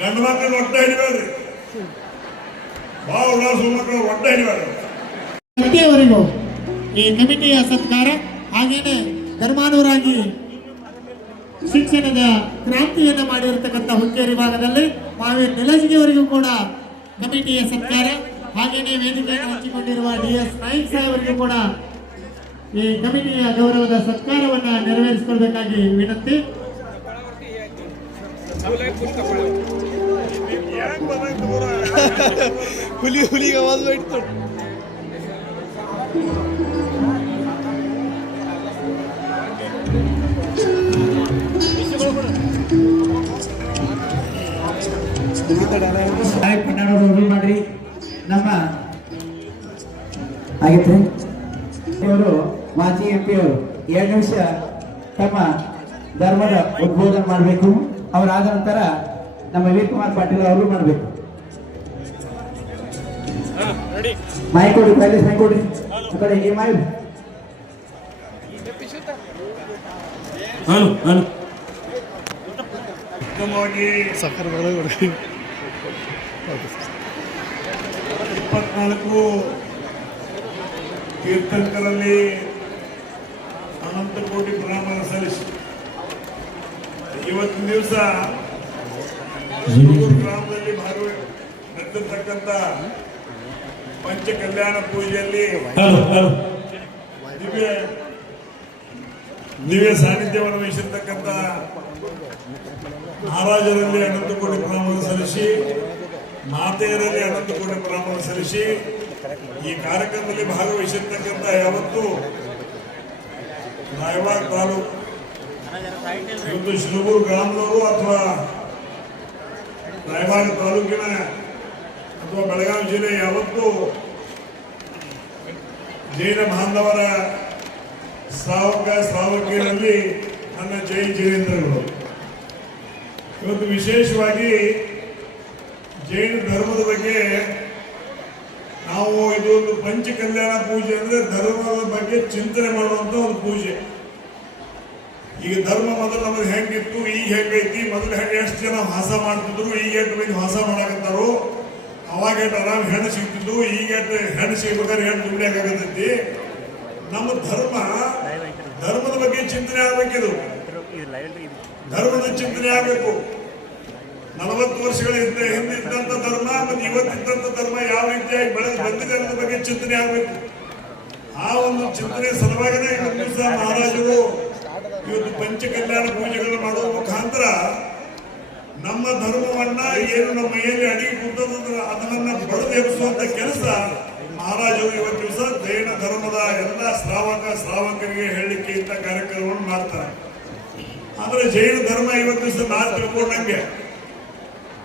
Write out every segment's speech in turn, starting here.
ಗಂಡು ಮಕ್ಕಳು ಒಟ್ಟ ಹಿಡಿಬೇಡ್ರಿ, ಭಾಳ ಸುಮಕ್ಕಳು ಒಟ್ಟ ಹಿಡಿಬೇಡ್ರಿ. ಪ್ರತಿಯವರಿಗೂ ಈ ಕಮಿಟಿಯ ಸತ್ಕಾರ, ಹಾಗೇನೆ ಧರ್ಮಾನುರಾಗಿ ಶಿಕ್ಷಣದ ಕ್ರಾಂತಿಯನ್ನು ಮಾಡಿರತಕ್ಕಂಥ ಹುಕ್ಕೇರಿ ಭಾಗದಲ್ಲಿ ಮಾವಿ ನೆಲಜಿಗೆಯವರಿಗೂ ಕೂಡ ಕಮಿಟಿಯ ಸತ್ಕಾರ, ಹಾಗೇನೆ ವೇದಿಕೆಯನ್ನು ಹಂಚಿಕೊಂಡಿರುವ DS ನಾಯ್ಕ್ ಸಾಹೇಬರಿಗೂ ಕೂಡ ಈ ಕಮಿಟಿಯ ಗೌರವದ ಸತ್ಕಾರವನ್ನು ನೆರವೇರಿಸಿಕೊಳ್ಬೇಕಾಗಿ ವಿನಂತಿ. ಹುಲಿ ಆವಾಜ್ ಇಟ್ಟು ಮಾಡ್ರಿ. ನಮ್ಮ ಆಗೈತ್ರಿ ಅವರು ಮಾಜಿ MP ಅವರು 2 ನಿಮಿಷ ತಮ್ಮ ಧರ್ಮದ ಉದ್ಬೋಧನೆ ಮಾಡಬೇಕು. ಅವರಾದ ನಂತರ ನಮ್ಮ ವೀರ್ ಕುಮಾರ್ ಪಾಟೀಲ್ ಅವರು ಮಾಡಬೇಕು. ಮೈ ಕೊಡಿ, ಪೈಲೆ ಮೈ ಕೊಡಿ, ಆ ಕಡೆ ಈ ಮೈ. ಉತ್ತಮವಾಗಿ 24 ತೀರ್ಥಂಕರಲ್ಲಿ ಅನಂತ ಕೋಟಿ ಪ್ರಣಾಮ ಸಲ್ಲಿಸಿ ಇವತ್ತಿನ ದಿವಸ ಗ್ರಾಮದಲ್ಲಿ ನಡೆದಿರ್ತಕ್ಕಂಥ ಪಂಚ ಕಲ್ಯಾಣ ಪೂಜೆಯಲ್ಲಿ ದಿವ್ಯ ಸಾನ್ನಿಧ್ಯವನ್ನು ವಹಿಸಿರ್ತಕ್ಕಂಥ ಮಹಾರಾಜರಲ್ಲಿ ಅನಂತ ಕೋಟಿ ಪ್ರಣಾಮ ಸಲ್ಲಿಸಿ, ಮಾತೆಯರಲ್ಲಿ ಅನಂತ ಕೋಟಿ ಪ್ರಣಾಮ ಸಲ್ಲಿಸಿ ಈ ಕಾರ್ಯಕ್ರಮದಲ್ಲಿ ಭಾಗವಹಿಸಿರ್ತಕ್ಕಂಥ ಯಾವತ್ತು ರಾಯಬಾಗ್ ತಾಲೂಕು ಇವತ್ತು ಶಿರೂರು ಗ್ರಾಮದವರು ಅಥವಾ ರಾಯಬಾಗ್ ತಾಲೂಕಿನ ಅಥವಾ ಬೆಳಗಾವಿ ಜಿಲ್ಲೆ ಯಾವತ್ತು ಜೈನ ಬಾಂಧವರ ಶ್ರಾವಕಿಯರಲ್ಲಿ ನನ್ನ ಜೈ ಜಿನೇಂದ್ರಗಳು. ಇವತ್ತು ವಿಶೇಷವಾಗಿ ಜೈನ ಧರ್ಮದ ಬಗ್ಗೆ ನಾವು ಇದೊಂದು ಪಂಚ ಕಲ್ಯಾಣ ಪೂಜೆ ಅಂದ್ರೆ ಧರ್ಮದ ಬಗ್ಗೆ ಚಿಂತನೆ ಮಾಡುವಂತ ಒಂದು ಪೂಜೆ. ಈಗ ಧರ್ಮ ಮೊದಲು ನಮಗೆ ಹೆಂಗಿತ್ತು, ಈಗ ಹೆಂಗೈತಿ, ಮೊದಲು ಎಷ್ಟು ಜನ ವಾಸ ಮಾಡ್ತಿದ್ರು, ಈಗ ಎಷ್ಟು ಮಂದಿ ವಾಸ ಮಾಡಾಕತ್ತಾರು, ಅವಾಗ ಎಷ್ಟು ಆರಾಮ್ ಹೆಣ್ಣು ಸಿಗ್ತಿದ್ದು, ಈಗ ಎಷ್ಟು ಹೆಣ್ಣು ಸಿಗ್ಬೇಕಾದ್ರೆ ಹೆಣ್ಣು ದುಡ್ಯಾಗತ್ತೈತಿ. ನಮ್ಮ ಧರ್ಮದ ಬಗ್ಗೆ ಚಿಂತನೆ ಆಗ್ಬೇಕಿದು, ಧರ್ಮದ ಚಿಂತನೆ ಆಗ್ಬೇಕು. 40 ವರ್ಷಗಳ ಹಿಂದೆ ಇದ್ದಂತ ಧರ್ಮ ಮತ್ತು ಇವತ್ತಿದ್ದಂತ ಧರ್ಮ ಯಾವ ರೀತಿಯಾಗಿ ಬೆಳೆದು ಬಂದಿದೆ ಅನ್ನೋದ್ರ ಬಗ್ಗೆ ಚಿಂತನೆ ಆಗ್ಬೇಕು. ಆ ಒಂದು ಚಿಂತನೆ ಸಲುವಾಗಿನೇ ಇವತ್ತು ದಿವಸ ಮಹಾರಾಜರು ಇವತ್ತು ಪಂಚ ಕಲ್ಯಾಣ ಪೂಜೆಗಳನ್ನು ಮಾಡುವ ಮುಖಾಂತರ ನಮ್ಮ ಧರ್ಮವನ್ನ ಏನು ನಮ್ಮ ಮೈಯಲ್ಲಿ ಅಡಿಗೆ ಕೂತದಂದ್ರೆ ಅದನ್ನ ಬಡದು ಎಬ್ಬಿಸುವಂತ ಕೆಲಸ ಮಹಾರಾಜರು ಇವತ್ತು ದಿವಸ ಜೈನ ಧರ್ಮದ ಎಲ್ಲ ಶ್ರಾವಕರಿಗೆ ಹೇಳಲಿಕ್ಕೆ ಇಂಥ ಕಾರ್ಯಕ್ರಮವನ್ನು ಮಾಡ್ತಾರೆ. ಆದ್ರೆ ಜೈನ ಧರ್ಮ ಇವತ್ತು ದಿವಸ ನಾನು ತಿಳ್ಕೊಂಡಂಗೆ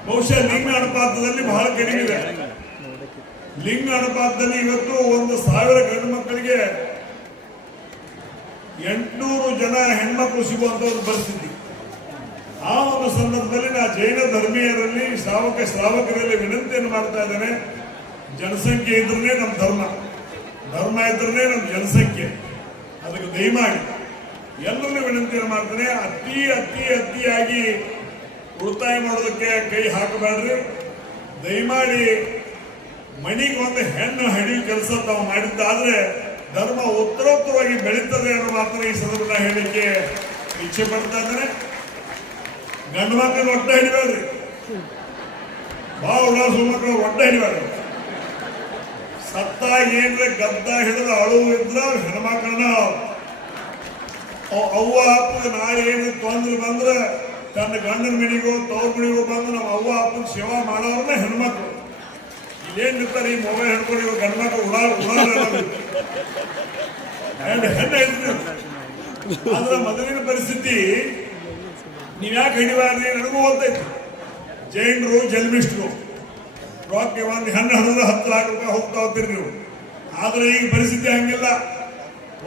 ಬಹುಶಃ ಲಿಂಗ ಅನುಪಾತದಲ್ಲಿ ಬಹಳ ಕಡಿಮೆ ಇದೆ. ಲಿಂಗ ಅನುಪಾತದಲ್ಲಿ ಇವತ್ತು 1,000 ಗಂಡು ಮಕ್ಕಳಿಗೆ 800 ಜನ ಹೆಣ್ಮಕ್ಳು ಸಿಗುವಂತ ಒಂದು ಪರಿಸ್ಥಿತಿ. ಆ ಒಂದು ಸಂದರ್ಭದಲ್ಲಿ ನಾ ಜೈನ ಧರ್ಮೀಯರಲ್ಲಿ ಶ್ರಾವಕರಲ್ಲಿ ವಿನಂತಿಯನ್ನು ಮಾಡ್ತಾ ಇದ್ದೇನೆ. ಜನಸಂಖ್ಯೆ ಇದ್ರೇ ನಮ್ಮ ಧರ್ಮ ಇದ್ರೇ ನಮ್ಮ ಜನಸಂಖ್ಯೆ. ಅದಕ್ಕೆ ದಯಮಾಡಿ ಎಲ್ಲರನ್ನೂ ವಿನಂತಿಯನ್ನು ಮಾಡ್ತೇನೆ, ಅತಿಯಾಗಿ ಉಳಿತಾಯ ಮಾಡೋದಕ್ಕೆ ಕೈ ಹಾಕಬೇಡ್ರಿ. ದಯಮಾಡಿ ಮಣಿಗೆ ಒಂದು ಹೆಣ್ಣು ಹಿಡಿಯುವ ಕೆಲಸ ತಾವು ಮಾಡಿದ್ದಾದ್ರೆ ಧರ್ಮ ಉತ್ತರೋತ್ತರವಾಗಿ ಬೆಳೀತದೆ ಅನ್ನೋ ಮಾತ್ರ ಈ ಸಂದರ್ಭ ಹೇಳಲಿಕ್ಕೆ ಇಚ್ಛೆ ಪಡ್ತಾ ಇದ್ದೇನೆ. ಗಂಡು ಮಕ್ಕಳು ಒಟ್ಟ ಹಿಡಿಬೇಡ್ರಿ, ಭಾಳ ಸುಮಕ್ಕಳು ಒಟ್ಟ ಹಿಡಿಬೇಡ್ರಿ. ಸತ್ತಾಗ ಏನ್ರೆ ಗದ್ದ ಹಿಡಿದು ಅಳುವಿದ್ರ ಹೆಣ್ಮಕ್ಳನ್ನ ಅವ್ವ ಅಪ್ಪಗೆ ನಾಳೆ ಏನು ತೊಂದ್ರೆ ಬಂದ್ರೆ ತನ್ನ ಗಂಡನ ಮನೆಗೋ ತವ್ರ ಮನೆಗೋ ಬಂದು ನಮ್ಮ ಅವ್ವ ಅಪ್ಪನ ಸೇವಾ ಮಾಡೋರನ್ನ ಹೆಣ್ಮಕ್ಳು. ಇಲ್ಲೇನಿರ್ತಾರೆ ಈ ಮೊಬೈಲ್ ಹಿಡ್ಕೊಂಡು ಇವಾಗ ಗಂಡು ಮಕ್ಕಳು ಆದ್ರೆ ಮೊದಲಿನ ಪರಿಸ್ಥಿತಿ ನೀವ್ಯಾಕೆ ಹಿಡಿಬಾರ್ದು ನನಗೂ ಹೋಗ್ತೈತಿ. ಜೈನರು ಜನ್ಮಿಷ್ಟ್ರು ರೊಕ್ಕ ಒಂದು ಹೆಣ್ಣು ಹಡಿದ್ರೆ 10 ಲಕ್ಷ ರೂಪಾಯಿ ಹೋಗ್ತಾ ಹೋಗ್ತೀರಿ ನೀವು. ಆದ್ರೆ ಈಗ ಪರಿಸ್ಥಿತಿ ಹಂಗಿಲ್ಲ.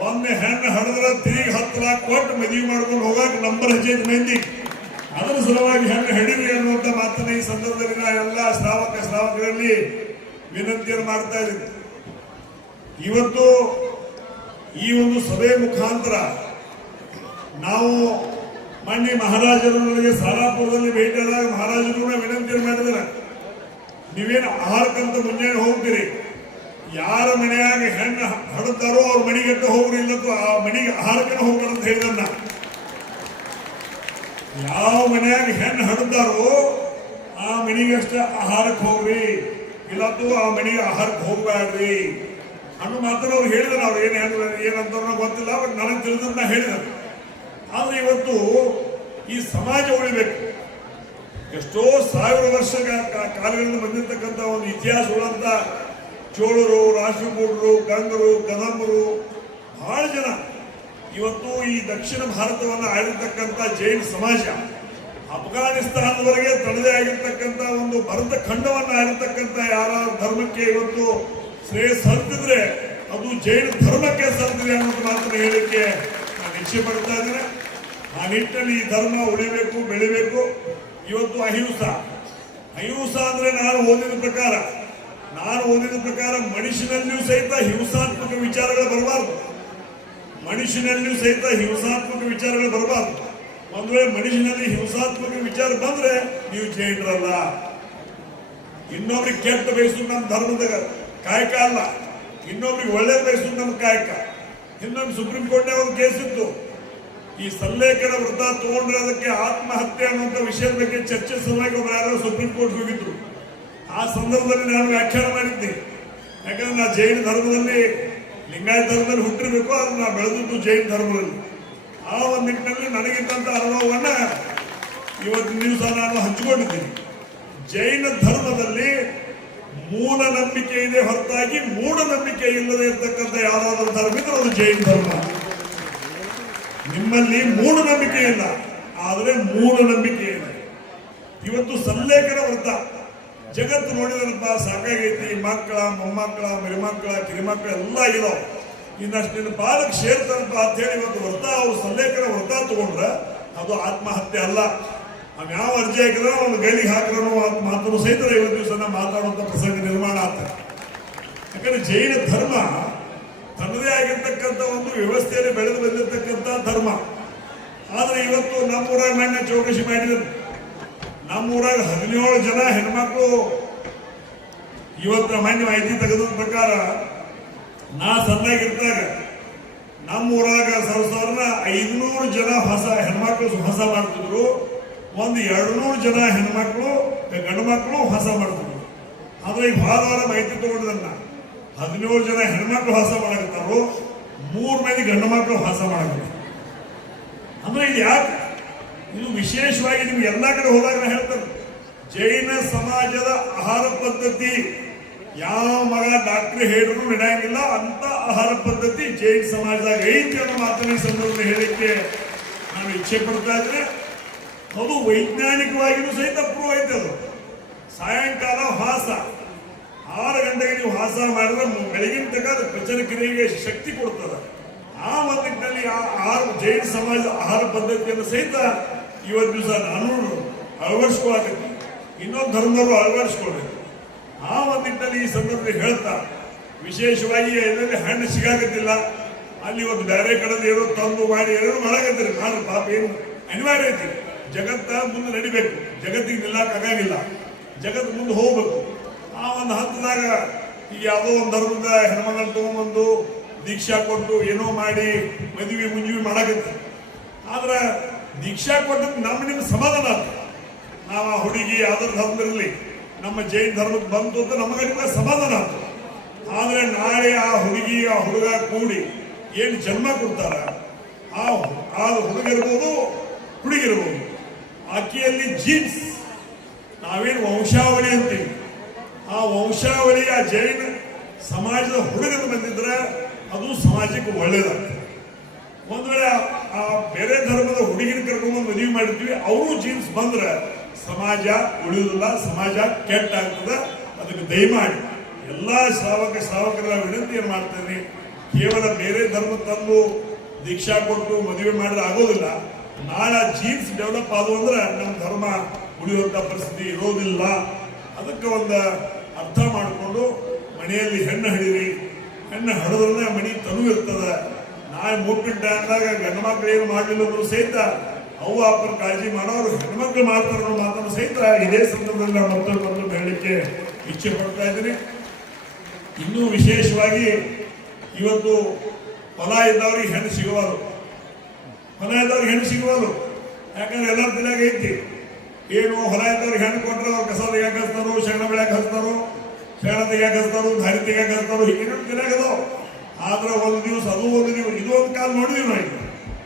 ಒಮ್ಮೆ ಹೆಣ್ಣು ಹಡಿದ್ರೆ ತಿರುಗಿ 10 ಲಕ್ಷ ಕೊಟ್ಟು ಮದುವೆ ಮಾಡ್ಕೊಂಡು ಹೋಗಕ್ಕೆ ನಂಬರ್ ಹಚ್ಚೈತಿ ಮಂದಿ. ಅದರ ಸಲುವಾಗಿ ಹೆಣ್ಣು ಹಿಡಿರಿ ಅನ್ನುವಂಥ ಮಾತನ್ನ ಈ ಸಂದರ್ಭದಲ್ಲಿ ನಾ ಎಲ್ಲ ಶ್ರಾವಕರಲ್ಲಿ ವಿನಂತಿಯನ್ನು ಮಾಡ್ತಾ ಇದ್ದೀನಿ. ಇವತ್ತು ಈ ಒಂದು ಸಭೆ ಮುಖಾಂತರ ನಾವು ಮಾನ್ಯ ಮಹಾರಾಜರು ನನಗೆ ಸಾಲಾಪುರದಲ್ಲಿ ಭೇಟಿಯಾದಾಗ ಮಹಾರಾಜರು ವಿನಂತಿಯನ್ನು ನೀವೇನು ಆಹಾರಕ್ಕಂತ ಮುಂಜಾನೆ ಹೋಗ್ತೀರಿ, ಯಾರ ಮನೆಯಾಗ ಹೆಣ್ಣು ಹಡುತ್ತಾರೋ ಅವ್ರ ಮನೆಗಟ್ಟ ಹೋಗ್ರಿ, ಇಲ್ಲದ್ದು ಆ ಮನೆಗೆ ಆಹಾರಕ್ಕನ ಹೋಗ್ರಿ ಅಂತ ಹೇಳಿದನ್ನ. ಯಾವ ಮನೆಯಾಗ ಹೆಣ್ಣು ಹಡುತ್ತಾರೋ ಆ ಮನೆಗಷ್ಟ ಆಹಾರಕ್ಕೆ ಹೋಗ್ರಿ, ಇಲ್ಲದ್ದು ಆ ಮನೆಗೆ ಆಹಾರಕ್ಕೆ ಹೋಗ್ಬೇಡ್ರಿ ಅನ್ನೋ ಮಾತನ್ನು ಅವ್ರು ಹೇಳಿದ್ರು. ಅವ್ರು ಏನಂತ ಗೊತ್ತಿಲ್ಲ, ಬಟ್ ನನಗೆ ತಿಳಿದನ್ನ ಹೇಳಿದರು. ಆದ್ರೆ ಇವತ್ತು ಈ ಸಮಾಜ ಉಳಿಬೇಕು. ಎಷ್ಟೋ ಸಾವಿರ ವರ್ಷ ಕಾಲಗಳಿಂದ ಬಂದಿರತಕ್ಕಂಥ ಒಂದು ಇತಿಹಾಸ ಉಳ್ಳಂತ ಚೋಳರು, ರಾಷ್ಟ್ರಕೂಟರು, ಗಂಗರು, ಕದಂಬರು, ಬಹಳ ಜನ ಇವತ್ತು ಈ ದಕ್ಷಿಣ ಭಾರತವನ್ನು ಆಳಿರ್ತಕ್ಕಂಥ ಜೈನ ಸಮಾಜ ಅಫ್ಘಾನಿಸ್ತಾನದವರೆಗೆ ತನ್ನದೇ ಆಗಿರ್ತಕ್ಕಂಥ ಒಂದು ಭರತ ಖಂಡವನ್ನು ಆಳಿರ್ತಕ್ಕಂಥ ಯಾರ ಧರ್ಮಕ್ಕೆ ಇವತ್ತು ಶ್ರೇಯ ಸಲ್ತಿದ್ರೆ ಅದು ಜೈನ ಧರ್ಮಕ್ಕೆ ಸಲ್ತಿದೆ ಅನ್ನೋದು ಮಾತ್ರ ಹೇಳಿಕೆ ನಾನು ಇಚ್ಛೆ ಪಡ್ತಾ ಇದ್ದೇನೆ. ಆ ನಿಟ್ಟಿನಲ್ಲಿ ಈ ಧರ್ಮ ಉಳಿಬೇಕು, ಬೆಳಿಬೇಕು. ಇವತ್ತು ಅಹಿಂಸಾ ಅಂದ್ರೆ ನಾನು ಓದಿದ ಪ್ರಕಾರ ಮನುಷ್ಯನಲ್ಲಿಯೂ ಸಹಿತ ಹಿಂಸಾತ್ಮಕ ವಿಚಾರಗಳು ಬರಬಾರ್ದು. ಒಂದು ವೇಳೆ ಮನುಷ್ಯನಲ್ಲಿ ಹಿಂಸಾತ್ಮಕ ವಿಚಾರ ಬಂದ್ರೆ ನೀವು ಜೈನರಲ್ಲ. ಇನ್ನೊಬ್ರಿಗೆ ಕೆಟ್ಟ ಬಯಸುದು ನಮ್ಮ ಧರ್ಮದ ಕಾಯಕ ಅಲ್ಲ, ಇನ್ನೊಬ್ರಿಗೆ ಒಳ್ಳೆ ಬಯಸುದು ನಮ್ಮ ಕಾಯಕ. ಇನ್ನೊಮ್ಮೆ ಸುಪ್ರೀಂ ಕೋರ್ಟ್ನಾಗ ಒಂದು ಕೇಸ್ ಇತ್ತು, ಈ ಸಲ್ಲೇಖನ ವೃತ್ತ ತಗೊಂಡ್ರೆ ಅದಕ್ಕೆ ಆತ್ಮಹತ್ಯೆ ಅನ್ನುವಂಥ ವಿಷಯದ ಬಗ್ಗೆ ಚರ್ಚೆ ಸಲುವಾಗಿ ಒಬ್ಬರು ಯಾರು ಸುಪ್ರೀಂ ಕೋರ್ಟ್ ಹೋಗಿದ್ರು. ಆ ಸಂದರ್ಭದಲ್ಲಿ ನಾನು ವ್ಯಾಖ್ಯಾನ ಮಾಡಿದ್ದೆ. ಯಾಕಂದ್ರೆ ನಾ ಜೈನ ಧರ್ಮದಲ್ಲಿ, ಲಿಂಗಾಯತ ಧರ್ಮದಲ್ಲಿ ಹುಟ್ಟಿರ್ಬೇಕು, ಆದ್ರೆ ನಾ ಬೆಳೆದದ್ದು ಜೈನ ಧರ್ಮದಲ್ಲಿ. ಆ ಒಂದು ನಿಟ್ಟಿನಲ್ಲಿ ನನಗಿದ್ದಂಥ ಅನುಭವವನ್ನ ಇವತ್ತಿನ ದಿವಸ ನಾನು ಹಂಚಿಕೊಂಡಿದ್ದೀನಿ. ಜೈನ ಧರ್ಮದಲ್ಲಿ ಮೂಢನಂಬಿಕೆ ಇದೆ ಹೊರತಾಗಿ ಮೂಢನಂಬಿಕೆ ಇಲ್ಲದೆ ಇರತಕ್ಕಂಥ ಯಾವ್ದಾದ್ರು ಧರ್ಮ ಇದ್ರೆ ಅದು ಜೈನ ಧರ್ಮ. ನಿಮ್ಮಲ್ಲಿ ಮೂಢನಂಬಿಕೆ ಇಲ್ಲ, ಆದರೆ ಮೂಢನಂಬಿಕೆ ಇದೆ. ಇವತ್ತು ಸಲ್ಲೇಖನ ವ್ರತ ಜಗತ್ತು ನೋಡಿದ್ರಪ್ಪ ಸಾಕಾಗೈತಿ, ಮಕ್ಕಳ, ಮೊಮ್ಮಕ್ಕಳ, ಮರಿಮಕ್ಕಳ, ಕಿರಿಮಕ್ಕಳ ಎಲ್ಲ ಇದಾವೆ, ಇನ್ನಷ್ಟು ನಿನ್ನ ಪಾಲಕ್ ಸೇರ್ತಾರಪ್ಪ ಅಂತ ಹೇಳಿ ಇವತ್ತು ವ್ರತ, ಅವ್ರು ಸಲ್ಲೇಖನ ವ್ರತ ತಗೊಂಡ್ರೆ ಅದು ಆತ್ಮಹತ್ಯೆ ಅಲ್ಲ. ನಾವು ಯಾವ ಅರ್ಜಿ ಹಾಕಿದ್ರೆ ಒಂದು ಗೈಲಿಗೆ ಹಾಕಿರೋ ಮಾತನ್ನು ಸಹಿತ ಇವತ್ತು ದಿವಸ ಮಾತಾಡುವಂಥ ಪ್ರಸಂಗ ನಿರ್ಮಾಣ ಆಗ್ತದೆ. ಯಾಕಂದ್ರೆ ಜೈನ ಧರ್ಮ ತನ್ನದೇ ಆಗಿರ್ತಕ್ಕಂಥ ಒಂದು ವ್ಯವಸ್ಥೆಯಲ್ಲಿ ಬೆಳೆದು ಬಂದಿರತಕ್ಕಂಥ ಧರ್ಮ. ಆದ್ರೆ ಇವತ್ತು ನಮ್ಮೂರಾಗ ಮಣ್ಣೆ ಚೌಕಶಿ ಮಾಡಿದ್ರು. ನಮ್ಮೂರಾಗ 17 ಜನ ಹೆಣ್ಮಕ್ಳು ಇವತ್ತು ಮಣ್ಣು ಮಾಹಿತಿ ತೆಗೆದ ಪ್ರಕಾರ ನಾ ಸಣ್ಣಾಗಿರ್ತಾಗ ನಮ್ಮೂರಾಗ ಸಾಧಾರಣ 500 ಜನ ಹೊಸ ಹೆಣ್ಮಕ್ಳು ಹೊಸ ಮಾಡ್ತಿದ್ರು, ಒಂದು 200 ಜನ ಹೆಣ್ಮಕ್ಳು ಗಂಡು ಮಕ್ಕಳು ಹೊಸ ಮಾಡ್ತಿದ್ರು. ಆದ್ರೆ ಈಗ ಭಾಳ ಮಾಹಿತಿ ತಗೊಂಡಿದ್ದನ್ನ 17 ಜನ ಹೆಣ್ಮಕ್ಳು ಹೊಸ ಮಾಡಕತ್ತಾರು, 3 ಮಂದಿ ಗಂಡು ಮಕ್ಕಳು ಹೊಸ ಮಾಡಕತ್ತಾರ. ಅಂದ್ರೆ ಇದು ಯಾಕೆ? ಇದು ವಿಶೇಷವಾಗಿ ನಿಮ್ಗೆ ಎಲ್ಲಾ ಕಡೆ ಹೋದಾಗ ಹೇಳ್ತಾರೆ, ಜೈನ ಸಮಾಜದ ಆಹಾರ ಪದ್ಧತಿ ಯಾವ ಮಗ ಡಾಕ್ಟರ್ ಹೇಳಿದ್ರು ನಡೆಯಂಗಿಲ್ಲ ಅಂತ ಆಹಾರ ಪದ್ಧತಿ ಜೈನ ಸಮಾಜದಾಗ ಐತಿ ಅನ್ನೋ ಮಾತನ್ನ ಈ ಸಂದರ್ಭದಲ್ಲಿ ಹೇಳಿಕ್ಕೆ ನಾನು ಇಚ್ಛೆ ಪಡ್ತಾ ಇದ್ರೆ. ಅದು ವೈಜ್ಞಾನಿಕವಾಗಿಯೂ ಸಹಿತ ಪ್ರೂವ್ ಐತೆ. ಅದು ಸಾಯಂಕಾಲ ಹಾಸ 6 ಗಂಟೆಗೆ ನೀವು ಹಾಸ ಮಾಡಿದ್ರೆ ಬೆಳಗಿನ ತನಕ ಅದು ಪಚನ ಕ್ರಿಯೆಗೆ ಶಕ್ತಿ ಕೊಡ್ತದೆ. ಆ ಒಂದಿನಲ್ಲಿ ಜೈನ ಸಮಾಜದ ಆಹಾರ ಪದ್ಧತಿಯನ್ನು ಸಹಿತ ಇವತ್ತು ದಿವಸ ನಾನು ಅಳವಡಿಸ್ಕೊಳಕತ್ತೀನಿ, ಇನ್ನೊಂದು ಧರ್ಮದವರು ಅಳವಡಿಸ್ಕೊಳ್ಬೇಕು. ಆ ಒಂದಿನಲ್ಲಿ ಈ ಸಂದರ್ಭದಲ್ಲಿ ಹೇಳ್ತಾ, ವಿಶೇಷವಾಗಿ ಎಲ್ಲೆಲ್ಲಿ ಹಣ್ಣು ಸಿಗಾಕತ್ತಿಲ್ಲ ಅಲ್ಲಿ ಒಂದು ಬೇರೆ ಕಡೆದು ಏನೋ ತಂದು ಮಾಡಿ ಏನೋ ಮಾಡಕತ್ತೀರಿ. ನಾನು ಪಾಪ ಏನು ಅನಿವಾರ್ಯ ಐತಿ, ಜಗತ್ತ ಮುಂದೆ ನಡಿಬೇಕು, ಜಗತ್ತಿಗೆ ನಿಲ್ಲಕ್ಕಾಗಿಲ್ಲ, ಜಗತ್ತು ಮುಂದೆ ಹೋಗ್ಬೇಕು. ಆ ಒಂದು ಹಂತದಾಗ ಈಗ ಯಾವುದೋ ಒಂದು ಧರ್ಮದ ಹೆಣ್ಮಗಳು ತಗೊಂಡ್ಬಂದು ದೀಕ್ಷಾ ಕೊಟ್ಟು ಏನೋ ಮಾಡಿ ಮದುವೆ ಮುಂಜುವೆ ಮಾಡಕತ್ತೀವಿ. ಆದ್ರೆ ದೀಕ್ಷಾ ಕೊಟ್ಟದ್ದು ನಿಮ್ಮ ಸಮಾಧಾನ ಆಯ್ತು. ನಾವು ಆ ಹುಡುಗಿ ಯಾವ್ದಾದ್ರು ಧರ್ಮದಲ್ಲಿ ನಮ್ಮ ಜೈನ ಧರ್ಮಕ್ಕೆ ಬಂತು ಅಂತ ನಮಗೆ ಸಮಾಧಾನ ಆಯ್ತು. ಆದ್ರೆ ನಾಳೆ ಆ ಹುಡುಗಿ ಆ ಹುಡುಗ ಕೂಡಿ ಏನು ಜನ್ಮ ಕೊಡ್ತಾರ, ಆ ಹುಡುಗಿರ್ಬೋದು ಹುಡುಗಿರ್ಬೋದು, ಆಕೆಯಲ್ಲಿ ಜೀನ್ಸ್ ನಾವೇನು ವಂಶಾವಳಿ ಅಂತೀವಿ, ಆ ವಂಶಾವಳಿ ಆ ಜೈನ ಸಮಾಜದ ಹುಡುಗರು ಬಂದಿದ್ರೆ ಅದು ಸಮಾಜಕ್ಕೆ ಒಳ್ಳೇದಾಗ್ತದೆ. ಒಂದ್ ವೇಳೆ ಆ ಬೇರೆ ಧರ್ಮದ ಹುಡುಗಿನ ಕರ್ಕೊಂಡು ಮದುವೆ ಮಾಡಿರ್ತೀವಿ, ಅವರು ಜೀನ್ಸ್ ಬಂದ್ರೆ ಸಮಾಜ ಉಳಿಯುವುದಿಲ್ಲ, ಸಮಾಜ ಕೆಟ್ಟ ಆಗ್ತದೆ. ಅದಕ್ಕೆ ದಯಮಾಡಿ ಎಲ್ಲಾ ಶ್ರಾವಕರ ವಿನಂತಿ ಏನ್ ಮಾಡ್ತೇನೆ, ಕೇವಲ ಬೇರೆ ಧರ್ಮ ತಂದು ದೀಕ್ಷಾ ಕೊಟ್ಟು ಮದುವೆ ಮಾಡಿದ್ರೆ ಆಗೋದಿಲ್ಲ. ನಾಳೆ ಜೀನ್ಸ್ ಡೆವಲಪ್ ಆದವು ಅಂದ್ರೆ ನಮ್ಮ ಧರ್ಮ ಉಳಿಯುವಂತ ಪರಿಸ್ಥಿತಿ ಇರೋದಿಲ್ಲ. ಅದಕ್ಕೆ ಒಂದು ಅರ್ಥ ಮಾಡಿಕೊಂಡು ಮನೆಯಲ್ಲಿ ಹೆಣ್ಣು ಹಿಡೀರಿ, ಹೆಣ್ಣು ಹಡಿದ್ರೆ ಮನೆ ತನು ಇರ್ತದೆ. ನಾಳೆ ಮುಟ್ಟಿನ ಟೈಮ್ದಾಗ ಗಂಡು ಮಕ್ಳು ಏನು ಮಾಡಲಿಲ್ಲ ಅಂದ್ರೂ ಸಹಿತ ಅವ್ವ ಅಪ್ಪನ ಕಾಳಜಿ ಮಾಡೋರು ಹೆಣ್ಮಕ್ಳು ಮಾಡ್ತಾರೋ ಮಾತನ್ನು ಸಹಿತ ಇದೇ ಸಂದರ್ಭದಲ್ಲಿ ನಾವು ಮತ್ತೊಂದು ಹೇಳಲಿಕ್ಕೆ ಇಚ್ಛೆ ಪಡ್ತಾ ಇದ್ದೀನಿ. ಇನ್ನೂ ವಿಶೇಷವಾಗಿ ಇವತ್ತು ಹೊಲ ಇದ್ದವ್ರಿಗೆ ಹೆಣ್ಣು ಸಿಗುವದು, ಹೊಲ ಇದ್ದವ್ರಿಗೆ ಹೆಣ್ಣು ಸಿಗುವದು. ಯಾಕಂದ್ರೆ ಎಲ್ಲರ ತಲೆಯಾಗ ಐತಿ, ಏನು ಹೊಲ ಇದ್ದವ್ರಿಗೆ ಹೆಣ್ಣು ಕೊಟ್ಟರೆ ಅವ್ರು ಕಸ ತೆಗಿಯಾಕ ಹಚ್ತಾರೋ, ಶಗಣ ಬೆಳ್ಯಾಕ ಹಚ್ತಾರೋ, ಶಗಣ ತೆಗಿಯಾಕ ಹಚ್ತಾರೋ, ದಾರಿ ತೆಗಿಯಾಕ ಹಚ್ತಾರೋ, ಹೀಗೇನು ತಲೆಯಾಗದೋ. ಆದ್ರೆ ಒಂದು ದಿವಸ ಅದು ಒಂದು ದಿವಸ ಇದು ಒಂದು ಕಾಲ ನೋಡಿದೀವಿ ನಾವು.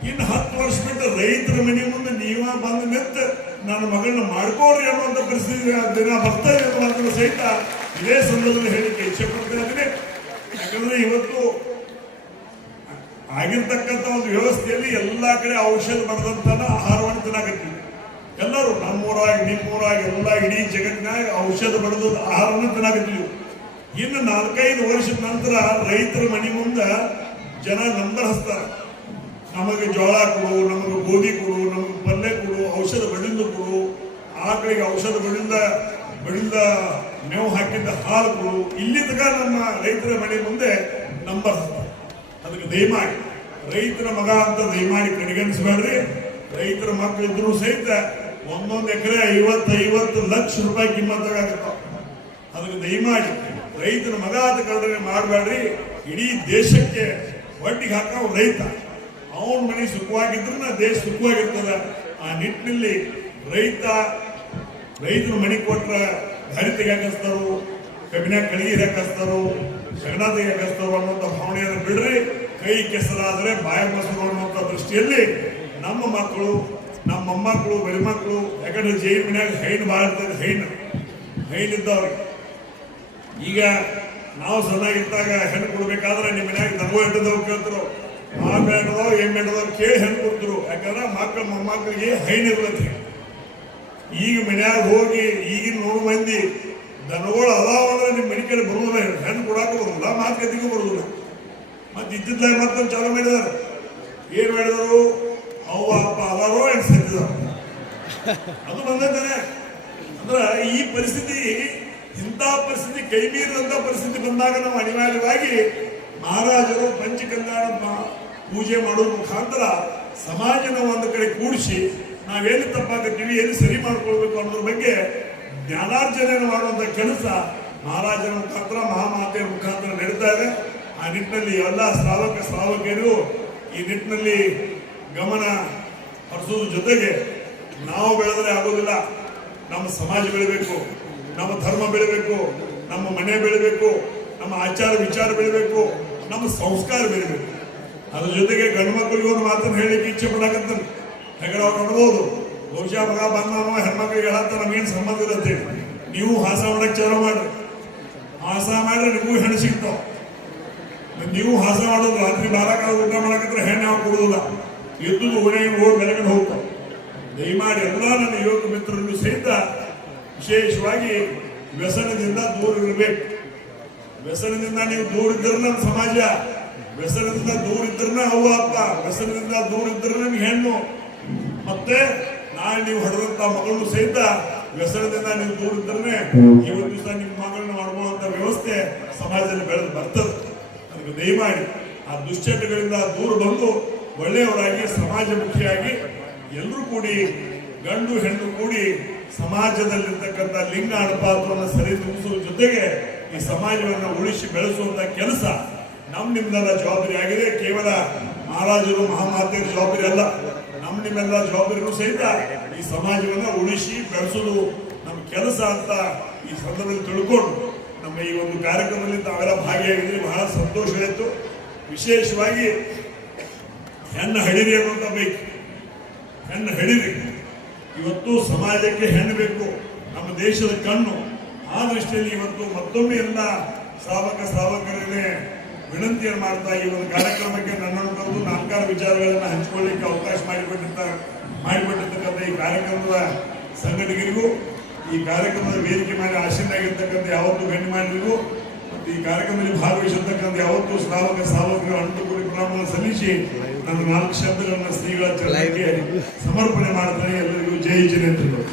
ಇನ್ನು 10 ವರ್ಷ ಬಿಟ್ಟು ರೈತರ ಮನೆ ಮುಂದೆ ನೀವ ಬಂದು ನಿಂತು ನನ್ನ ಮಗಳನ್ನ ಮಾಡ್ಕೋರಿ ಅನ್ನುವಂಥ ಪರಿಸ್ಥಿತಿ ದಿನ ಬರ್ತಾ ಇದೆ ಅನ್ನೋದನ್ನು ಸಹಿತ ಇದೇ ಸಂದರ್ಭದಲ್ಲಿ ಹೇಳಿಕೆ ಇಚ್ಛೆ ಪಡ್ತಾ ಇದ್ದೀನಿ. ಯಾಕಂದ್ರೆ ಇವತ್ತು ಆಗಿರ್ತಕ್ಕಂಥ ಒಂದು ವ್ಯವಸ್ಥೆಯಲ್ಲಿ ಎಲ್ಲಾ ಕಡೆ ಔಷಧ ಬರೆದಂತನ ಆಹಾರವನ್ನು ತಿನ್ನಾಕತ್ತೀವಿ. ಎಲ್ಲರೂ ನಮ್ಮೂರಾಗ ನಿಮ್ಮೂರಾಗ ಎಲ್ಲ ಇಡೀ ಜಗತ್ತಿನಾಗ ಔಷಧ ಬರೆದ ಆಹಾರವನ್ನು ತಿನ್ನಾಕತ್ತೀವಿ. ಇನ್ನು 4-5 ವರ್ಷದ ನಂತರ ರೈತರ ಮನೆ ಮುಂದೆ ಜನ ನಂಬರ್ ಹಚ್ತಾರೆ, ನಮಗೆ ಜೋಳ ಕೊಡು, ನಮಗೆ ಗೋಧಿ ಕೊಡು, ನಮಗೆ ಪಲ್ಯ ಕೊಡು, ಔಷಧ ಬಡಿಂದ ಕೊಡು, ಆಕಳಿಗೆ ಔಷಧ ಬಡಿಂದ ಮೇವು ಹಾಕಿದ್ದ ಹಾಲು ಕೊಡು. ಇಲ್ಲಿ ತನಕ ನಮ್ಮ ರೈತರ ಮನೆ ಮುಂದೆ ನಂಬರ್ ಹಚ್ತಾರೆ. ಅದಕ್ಕೆ ದಯಮಾಡಿ ರೈತರ ಮಗ ಅಂತ ದಯಮಾಡಿ ಕಡೆಗಣಿಸಬೇಡ್ರಿ. ರೈತರ ಮಕ್ಕಳಿದ್ರು ಸಹಿತ ಒಂದೊಂದು ಎಕರೆ 50 ಲಕ್ಷ ರೂಪಾಯಿ ಕಿಮ್ಮತ್ತಾಗತ್ತಾವ. ಅದಕ್ಕೆ ದಯಮಾಡಿ ರೈತರ ಮಗ ಅಂತ ಕಡೆ ಮಾಡಬೇಡ್ರಿ. ಇಡೀ ದೇಶಕ್ಕೆ ಒಟ್ಟಿಗೆ ಹಾಕೋ ರೈತ, ಅವನ ಮನೆ ಸುಖವಾಗಿದ್ರೆ ದೇಶ ಸುಖವಾಗಿರ್ತದ. ಆ ನಿಟ್ಟಿನಲ್ಲಿ ರೈತರ ಮನೆ ಕೊಟ್ರ ದಾರಿ ತೆಗಿಯಾಕಸ್ತಾರೋ, ಕಬ್ಬಿನಾಗ ಕಳಿಗೆ ಹಾಕಿಸ್ತಾರೋ, ಶಗಣ ತೆಗಿಯಾಕಸ್ತಾರೋ ಅನ್ನೋಂಥ ಭಾವನೆಯನ್ನು ಬಿಡ್ರಿ. ಕೈ ಕೆಸರಾದರೆ ಬಾಯ ಮೊಸರು ಅನ್ನುವಂಥ ದೃಷ್ಟಿಯಲ್ಲಿ ನಮ್ಮ ಮಕ್ಕಳು, ನಮ್ಮ ಮೊಮ್ಮಕ್ಕಳು, ಬರಿಮಕ್ಕಳು, ಯಾಕಂದ್ರೆ ಜೈಲ್ ಮನ್ಯಾಗ ಹೈನ್ ಭಾಳ ಇರ್ತದೆ, ಹೈನ್ ಇದ್ದವ್ರಿಗೆ. ಈಗ ನಾವು ಸಣ್ಣಾಗಿದ್ದಾಗ ಹೆಣ್ಣು ಕೊಡ್ಬೇಕಾದ್ರೆ ನಿಮ್ಮ ಮನ್ಯಾಗ ದಗೋ ಇಟ್ಟದವ್ ಕೇಳ್ತಿರು, ಆಕಳ ಇಟ್ಟದೋ ಎಮ್ಮೆ ಇಟ್ಟದೋ ಕೇಳಿ ಹೆಣ್ಣು ಕೊಡ್ತಿರು. ಯಾಕಂದ್ರೆ ಮಕ್ಕಳು ಮೊಮ್ಮಕ್ಕಳಿಗೆ ಹೈನ್ ಇರ್ತೈತಿ. ಈಗ ಮನ್ಯಾಗ ಹೋಗಿ ಈಗಿನ ನೋಡು ಮಂದಿ ದನಗಳು ಅದಾವ ಅಂದ್ರೆ ನಿಮ್ಮ ಮನೆ ಕಡೆ ಬರುವುದಿಲ್ಲ, ಹೆಣ್ಣು ಕೊಡಾಕ ಬರುದಿಲ್ಲ, ಮಾತುಕತೆಗೂ ಬರುದಿಲ್ಲ. ಮತ್ತೆ ಇದ್ದಿದ್ದಾಗ ಮತ್ತೊಂದು ಚಾಲು ಮಾಡಿದಾರೆ. ಏನ್ ಮಾಡಿದರು? ಅವ್ವ ಅಪ್ಪ ಅದಾರೋ ಎನ್ಸಿದ್ದಾರೆ, ಅದು ಬಂದಾನೆ. ಅಂದ್ರೆ ಈ ಪರಿಸ್ಥಿತಿ, ಇಂಥ ಪರಿಸ್ಥಿತಿ, ಕೈ ಮೀರಿದಂತ ಪರಿಸ್ಥಿತಿ ಬಂದಾಗ ನಾವು ಅನಿವಾರ್ಯವಾಗಿ ಮಹಾರಾಜರು ಪಂಚಕಲ್ಯಾಣ ಪೂಜೆ ಮಾಡೋದ್ರ ಮುಖಾಂತರ ಸಮಾಜನ ಒಂದು ಕಡೆ ಕೂಡಿಸಿ ನಾವೇನು ತಪ್ಪಾಗತ್ತೀವಿ, ಏನು ಸರಿ ಮಾಡ್ಕೊಳ್ಬೇಕು ಅನ್ನೋದ್ರ ಬಗ್ಗೆ ಜ್ಞಾನಾರ್ಜನೆ ಮಾಡುವಂತ ಕೆಲಸ ಮಹಾರಾಜರ ಮುಖಾಂತರ, ಮಹಾಮಾತೆಯ ಮುಖಾಂತರ ನಡೀತಾ ಇದೆ. ಆ ನಿಟ್ಟಿನಲ್ಲಿ ಎಲ್ಲ ಶ್ರಾವಕಿಯರು ಈ ನಿಟ್ಟಿನಲ್ಲಿ ಗಮನ ಹರಿಸೋದ್ರ ಜೊತೆಗೆ ನಾವು ಬೆಳೆದ್ರೆ ಆಗೋದಿಲ್ಲ, ನಮ್ಮ ಸಮಾಜ ಬೆಳಿಬೇಕು, ನಮ್ಮ ಧರ್ಮ ಬೆಳಿಬೇಕು, ನಮ್ಮ ಮನೆ ಬೆಳಿಬೇಕು, ನಮ್ಮ ಆಚಾರ ವಿಚಾರ ಬೆಳಿಬೇಕು, ನಮ್ಮ ಸಂಸ್ಕಾರ ಬೆಳಿಬೇಕು. ಅದ್ರ ಜೊತೆಗೆ ಗಂಡು ಮಕ್ಕಳಿಗೆ ಒಂದು ಮಾತನ್ನು ಹೇಳಿಕ್ಕೆ ಇಚ್ಛೆ ಪಡಕಂತಾನೆ. ಯಾಕಂದ್ರೆ ಅವ್ರು ನೋಡ್ಬೋದು, ಬಹುಶಃ ಮಗ ಬಂದ ಹೆಣ್ಮಕ್ಳಿಗೆ ಹೇಳತ್ತ ನಮಗೇನು ಸಂಬಂಧ ಇರತ್ತೆ, ನೀವು ಹಾಸ ಮಾಡಕ್ಕೆ ಚಾಲು ಮಾಡ್ರಿ, ಹಾಸ ಮಾಡ್ರಿ ನಿಮಗೂ ಹೆಣ್ಣು ಸಿಗ್ತಾವ. ನೀವು ಹಾಸ ಮಾಡೋದು ರಾತ್ರಿ 12 ಕಾಲ ಊಟ ಮಾಡಕಂದ್ರೆ ಹೆಣ್ಣು ಯಾವ ಕೊಡುದಿಲ್ಲ, ಎದ್ದು ಓಣೆ ಓಡ್ ಬೆಳಗಡೆ ಹೋಗ್ತಾವ. ದಯಮಾಡಿ ಎಲ್ಲ ನನ್ನ ಯುವಕ ಮಿತ್ರರನ್ನು ಸಹಿತ ವಿಶೇಷವಾಗಿ ವ್ಯಸನದಿಂದ ದೂರ ಇರಬೇಕು. ವ್ಯಸನದಿಂದ ನೀವು ದೂರ ಇದ್ರೆ ನಮ್ಮ ಸಮಾಜ, ವ್ಯಸನದಿಂದ ದೂರ ಇದ್ರೆ ಅವ್ವ ಅಪ್ಪ, ವ್ಯಸನದಿಂದ ದೂರ ಇದ್ರೆ ನಿಮ್ಗೆ ಹೆಣ್ಣು, ಮತ್ತೆ ನಾಳೆ ನೀವು ಹಡೆದಂತ ಮಗಳನ್ನು ಸಹಿತ ವ್ಯಸನದಿಂದ ನೀವು ದೂರ ಇದ್ರೆ ಇವತ್ತು ದಿವಸ ನಿಮ್ಮ ಮಗಳನ್ನ ಮಾಡ್ಕೊಳ್ಳುವಂತ ವ್ಯವಸ್ಥೆ ಸಮಾಜದಲ್ಲಿ ಬೆಳೆದು ಬರ್ತದೆ. ಅದಕ್ಕೆ ದಯಮಾಡಿ ಆ ದುಶ್ಚಟಗಳಿಂದ ದೂರ ಬಂದು ಒಳ್ಳೆಯವರಾಗಿ ಸಮಾಜಮುಖಿಯಾಗಿ ಎಲ್ಲರೂ ಕೂಡಿ, ಗಂಡು ಹೆಣ್ಣು ಕೂಡಿ ಸಮಾಜದಲ್ಲಿರ್ತಕ್ಕಂಥ ಲಿಂಗ ಅನುಪಾತವನ್ನು ಸರಿದೂಗಿಸುವ ಜೊತೆಗೆ ಈ ಸಮಾಜವನ್ನು ಉಳಿಸಿ ಬೆಳೆಸುವಂತ ಕೆಲಸ ನಿಮ್ಮೆಲ್ಲ ಜವಾಬ್ದಾರಿ ಆಗಿದೆ. ಕೇವಲ ಮಹಾರಾಜರು ಮಹಾಮಾತೆಯರ ಜವಾಬ್ದಾರಿ ಅಲ್ಲ, ನಿಮ್ಮೆಲ್ಲ ಜವಾಬ್ದಾರಿಗಳು ಸಹಿತ ಈ ಸಮಾಜವನ್ನು ಉಳಿಸಿ ಬೆಳೆಸೋದು ನಮ್ಮ ಕೆಲಸ ಅಂತ ಈ ಸಂದರ್ಭದಲ್ಲಿ ತಿಳ್ಕೊಂಡು ನಮ್ಮ ಈ ಒಂದು ಕಾರ್ಯಕ್ರಮದಲ್ಲಿ ತಾವೆಲ್ಲ ಭಾಗಿಯಾಗಿದ್ರೆ ಬಹಳ ಸಂತೋಷ ಆಯಿತು. ವಿಶೇಷವಾಗಿ ಹೆಣ್ಣು ಹಡಿರಿ ಅನ್ನುವಂತ ಬೇಕು, ಹೆಣ್ಣು ಹಡಿರಿ. ಇವತ್ತು ಸಮಾಜಕ್ಕೆ ಹೆಣ್ಣು ಬೇಕು, ನಮ್ಮ ದೇಶದ ಕಣ್ಣು. ಆ ದೃಷ್ಟಿಯಲ್ಲಿ ಇವತ್ತು ಮತ್ತೊಮ್ಮೆ ಎಲ್ಲ ಶ್ರಾವಕರಿಗೆ ವಿನಂತಿಯನ್ನು ಮಾಡ್ತಾ ಈ ಒಂದು ಕಾರ್ಯಕ್ರಮಕ್ಕೆ ನನ್ನನ್ನು 4 ವಿಚಾರಗಳನ್ನು ಹಂಚಿಕೊಳ್ಳಿಕ್ಕೆ ಅವಕಾಶ ಮಾಡಿಕೊಟ್ಟಿರ್ತಕ್ಕಂಥ ಈ ಕಾರ್ಯಕ್ರಮದ ಸಂಘಟಕರಿಗೂ, ಈ ಕಾರ್ಯಕ್ರಮದ ವೇದಿಕೆ ಮೇಲೆ ಆಸೀನಾಗಿರ್ತಕ್ಕಂಥ ಯಾವತ್ತೂ ಗಣ್ಯಮಾನ್ಯರಿಗೂ ಮತ್ತು ಈ ಕಾರ್ಯಕ್ರಮದಲ್ಲಿ ಭಾಗವಹಿಸಿರ್ತಕ್ಕಂಥ ಯಾವತ್ತೂ ಶ್ರಾವಕರು ಅಣ್ಣಕೂಡಿ ಪ್ರಣಾಮವನ್ನು ಸಲ್ಲಿಸಿ ನನ್ನ 4 ಶಬ್ದಗಳನ್ನು ಶ್ರೀಗಳ ಚರಣಕ್ಕೆ ಸಮರ್ಪಣೆ ಮಾಡ್ತಾರೆ. ಎಲ್ಲರಿಗೂ ಜೈ ಜಿನೇಂದ್ರಗಳು.